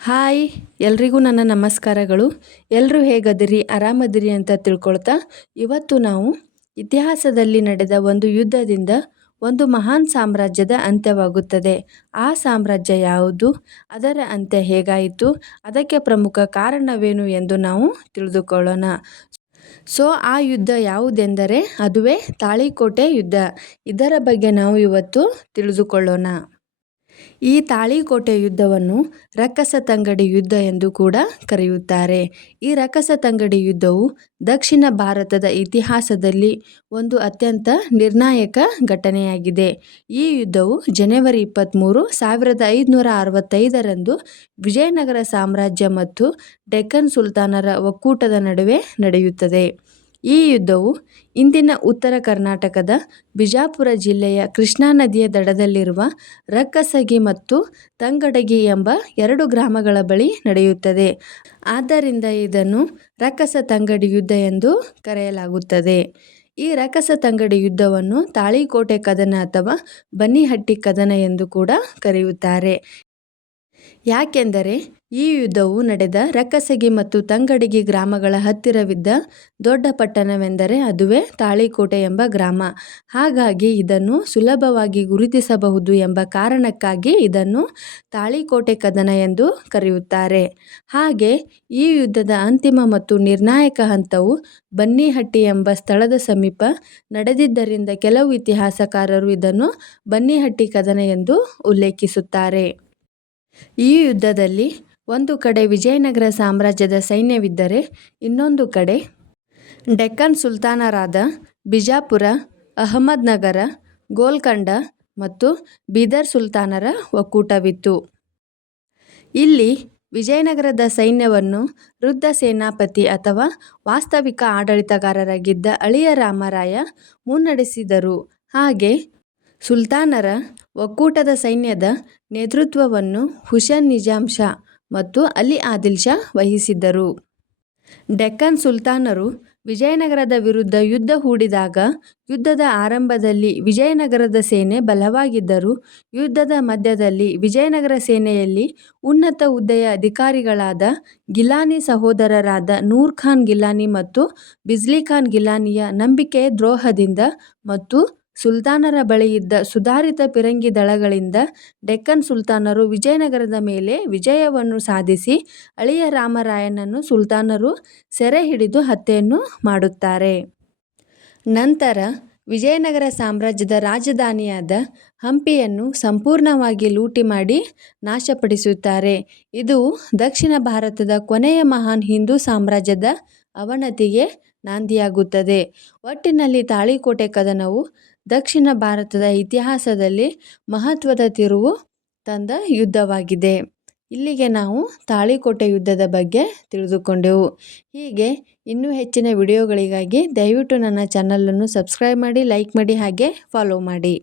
Hi, ಎಲ್ರಿಗೂ ನನ್ನ ನಮಸ್ಕಾರಗಳು. ಎಲ್ಲರೂ ಹೇಗದಿರಿ, ಆರಾಮದಿರಿ ಅಂತ ತಿಳ್ಕೊಳ್ತಾ ಇವತ್ತು ನಾವು ಇತಿಹಾಸದಲ್ಲಿ ನಡೆದ ಒಂದು ಯುದ್ಧದಿಂದ ಒಂದು ಮಹಾನ್ ಸಾಮ್ರಾಜ್ಯದ ಅಂತ್ಯವಾಗುತ್ತದೆ. ಆ ಸಾಮ್ರಾಜ್ಯ ಯಾವುದು, ಅದರ ಅಂತ್ಯ ಹೇಗಾಯಿತು, ಅದಕ್ಕೆ ಪ್ರಮುಖ ಕಾರಣವೇನು ಎಂದು ನಾವು ತಿಳಿದುಕೊಳ್ಳೋಣ. ಸೊ, ಆ ಯುದ್ಧ ಯಾವುದೆಂದರೆ, ಅದುವೇ ತಾಳಿಕೋಟೆ ಯುದ್ಧ. ಇದರ ಬಗ್ಗೆ ನಾವು ಇವತ್ತು ತಿಳಿದುಕೊಳ್ಳೋಣ. ಈ ತಾಳಿಕೋಟೆ ಯುದ್ಧವನ್ನು ರಕ್ಕಸ ತಂಗಡಿ ಯುದ್ಧ ಎಂದು ಕೂಡ ಕರೆಯುತ್ತಾರೆ. ಈ ರಕ್ಕಸ ತಂಗಡಿ ಯುದ್ಧವು ದಕ್ಷಿಣ ಭಾರತದ ಇತಿಹಾಸದಲ್ಲಿ ಒಂದು ಅತ್ಯಂತ ನಿರ್ಣಾಯಕ ಘಟನೆಯಾಗಿದೆ. ಈ ಯುದ್ಧವು ಜನವರಿ ಇಪ್ಪತ್ತ್ಮೂರು ಸಾವಿರದ ಐದುನೂರ ಅರವತ್ತೈದರಂದು ವಿಜಯನಗರ ಸಾಮ್ರಾಜ್ಯ ಮತ್ತು ಡೆಕ್ಕನ್ ಸುಲ್ತಾನರ ಒಕ್ಕೂಟದ ನಡುವೆ ನಡೆಯುತ್ತದೆ. ಈ ಯುದ್ಧವು ಇಂದಿನ ಉತ್ತರ ಕರ್ನಾಟಕದ ಬಿಜಾಪುರ ಜಿಲ್ಲೆಯ ಕೃಷ್ಣಾ ನದಿಯ ದಡದಲ್ಲಿರುವ ರಕ್ಕಸಗಿ ಮತ್ತು ತಂಗಡಗಿ ಎಂಬ ಎರಡು ಗ್ರಾಮಗಳ ಬಳಿ ನಡೆಯುತ್ತದೆ. ಆದ್ದರಿಂದ ಇದನ್ನು ರಕ್ಕಸ ತಂಗಡಿ ಯುದ್ಧ ಎಂದು ಕರೆಯಲಾಗುತ್ತದೆ. ಈ ರಕ್ಕಸ ತಂಗಡಿ ಯುದ್ಧವನ್ನು ತಾಳಿಕೋಟೆ ಕದನ ಅಥವಾ ಬನ್ನಿಹಟ್ಟಿ ಕದನ ಎಂದು ಕೂಡ ಕರೆಯುತ್ತಾರೆ. ಯಾಕೆಂದರೆ ಈ ಯುದ್ಧವು ನಡೆದ ರಕ್ಕಸಗಿ ಮತ್ತು ತಂಗಡಿಗಿ ಗ್ರಾಮಗಳ ಹತ್ತಿರವಿದ್ದ ದೊಡ್ಡ ಪಟ್ಟಣವೆಂದರೆ ಅದುವೇ ತಾಳಿಕೋಟೆ ಎಂಬ ಗ್ರಾಮ. ಹಾಗಾಗಿ ಇದನ್ನು ಸುಲಭವಾಗಿ ಗುರುತಿಸಬಹುದು ಎಂಬ ಕಾರಣಕ್ಕಾಗಿ ಇದನ್ನು ತಾಳಿಕೋಟೆ ಕದನ ಎಂದು ಕರೆಯುತ್ತಾರೆ. ಹಾಗೆ ಈ ಯುದ್ಧದ ಅಂತಿಮ ಮತ್ತು ನಿರ್ಣಾಯಕ ಹಂತವು ಬನ್ನಿಹಟ್ಟಿ ಎಂಬ ಸ್ಥಳದ ಸಮೀಪ ನಡೆದಿದ್ದರಿಂದ ಕೆಲವು ಇತಿಹಾಸಕಾರರು ಇದನ್ನು ಬನ್ನಿಹಟ್ಟಿ ಕದನ ಎಂದು ಉಲ್ಲೇಖಿಸುತ್ತಾರೆ. ಈ ಯುದ್ಧದಲ್ಲಿ ಒಂದು ಕಡೆ ವಿಜಯನಗರ ಸಾಮ್ರಾಜ್ಯದ ಸೈನ್ಯವಿದ್ದರೆ ಇನ್ನೊಂದು ಕಡೆ ಡೆಕ್ಕನ್ ಸುಲ್ತಾನರಾದ ಬಿಜಾಪುರ, ಅಹಮದ್ನಗರ, ಗೋಲ್ಕಂಡ ಮತ್ತು ಬೀದರ್ ಸುಲ್ತಾನರ ಒಕ್ಕೂಟವಿತ್ತು. ಇಲ್ಲಿ ವಿಜಯನಗರದ ಸೈನ್ಯವನ್ನು ವೃದ್ಧ ಸೇನಾಪತಿ ಅಥವಾ ವಾಸ್ತವಿಕ ಆಡಳಿತಗಾರರಾಗಿದ್ದ ಅಳಿಯ ರಾಮರಾಯ ಮುನ್ನಡೆಸಿದರು. ಹಾಗೆ ಸುಲ್ತಾನರ ಒಕ್ಕೂಟದ ಸೈನ್ಯದ ನೇತೃತ್ವವನ್ನು ಹುಷನ್ ನಿಜಾಮ್ ಶಾ ಮತ್ತು ಅಲಿ ಆದಿಲ್ ಶಾ ವಹಿಸಿದ್ದರು. ಡೆಕ್ಕನ್ ಸುಲ್ತಾನರು ವಿಜಯನಗರದ ವಿರುದ್ಧ ಯುದ್ಧ ಹೂಡಿದಾಗ ಯುದ್ಧದ ಆರಂಭದಲ್ಲಿ ವಿಜಯನಗರದ ಸೇನೆ ಬಲವಾಗಿದ್ದರೂ ಯುದ್ಧದ ಮಧ್ಯದಲ್ಲಿ ವಿಜಯನಗರ ಸೇನೆಯಲ್ಲಿ ಉನ್ನತ ಹುದ್ದೆಯ ಅಧಿಕಾರಿಗಳಾದ ಗಿಲಾನಿ ಸಹೋದರರಾದ ನೂರ್ ಖಾನ್ ಗಿಲಾನಿ ಮತ್ತು ಬಿಜ್ಲಿ ಖಾನ್ ಗಿಲಾನಿಯ ನಂಬಿಕೆ ದ್ರೋಹದಿಂದ ಮತ್ತು ಸುಲ್ತಾನರ ಬಳಿಯಿದ್ದ ಸುಧಾರಿತ ಫಿರಂಗಿ ದಳಗಳಿಂದ ಡೆಕ್ಕನ್ ಸುಲ್ತಾನರು ವಿಜಯನಗರದ ಮೇಲೆ ವಿಜಯವನ್ನು ಸಾಧಿಸಿ ಅಳಿಯ ರಾಮರಾಯನನ್ನು ಸುಲ್ತಾನರು ಸೆರೆ ಹಿಡಿದು ಹತ್ಯೆಯನ್ನು ಮಾಡುತ್ತಾರೆ. ನಂತರ ವಿಜಯನಗರ ಸಾಮ್ರಾಜ್ಯದ ರಾಜಧಾನಿಯಾದ ಹಂಪಿಯನ್ನು ಸಂಪೂರ್ಣವಾಗಿ ಲೂಟಿ ಮಾಡಿ ನಾಶಪಡಿಸುತ್ತಾರೆ. ಇದು ದಕ್ಷಿಣ ಭಾರತದ ಕೊನೆಯ ಮಹಾನ್ ಹಿಂದೂ ಸಾಮ್ರಾಜ್ಯದ ಅವನತಿಗೆ ನಾಂದಿಯಾಗುತ್ತದೆ. ಒಟ್ಟಿನಲ್ಲಿ ತಾಳಿಕೋಟೆ ಕದನವು ದಕ್ಷಿಣ ಭಾರತದ ಇತಿಹಾಸದಲ್ಲಿ ಮಹತ್ವದ ತಿರುವು ತಂದ ಯುದ್ಧವಾಗಿದೆ. ಇಲ್ಲಿಗೆ ನಾವು ತಾಳಿಕೋಟೆ ಯುದ್ಧದ ಬಗ್ಗೆ ತಿಳಿದುಕೊಂಡೆವು. ಹೀಗೆ ಇನ್ನೂ ಹೆಚ್ಚಿನ ವಿಡಿಯೋಗಳಿಗಾಗಿ ದಯವಿಟ್ಟು ನನ್ನ ಚಾನಲನ್ನು ಸಬ್ಸ್ಕ್ರೈಬ್ ಮಾಡಿ ಲೈಕ್ ಮಾಡಿ ಹಾಗೆ ಫಾಲೋ ಮಾಡಿ.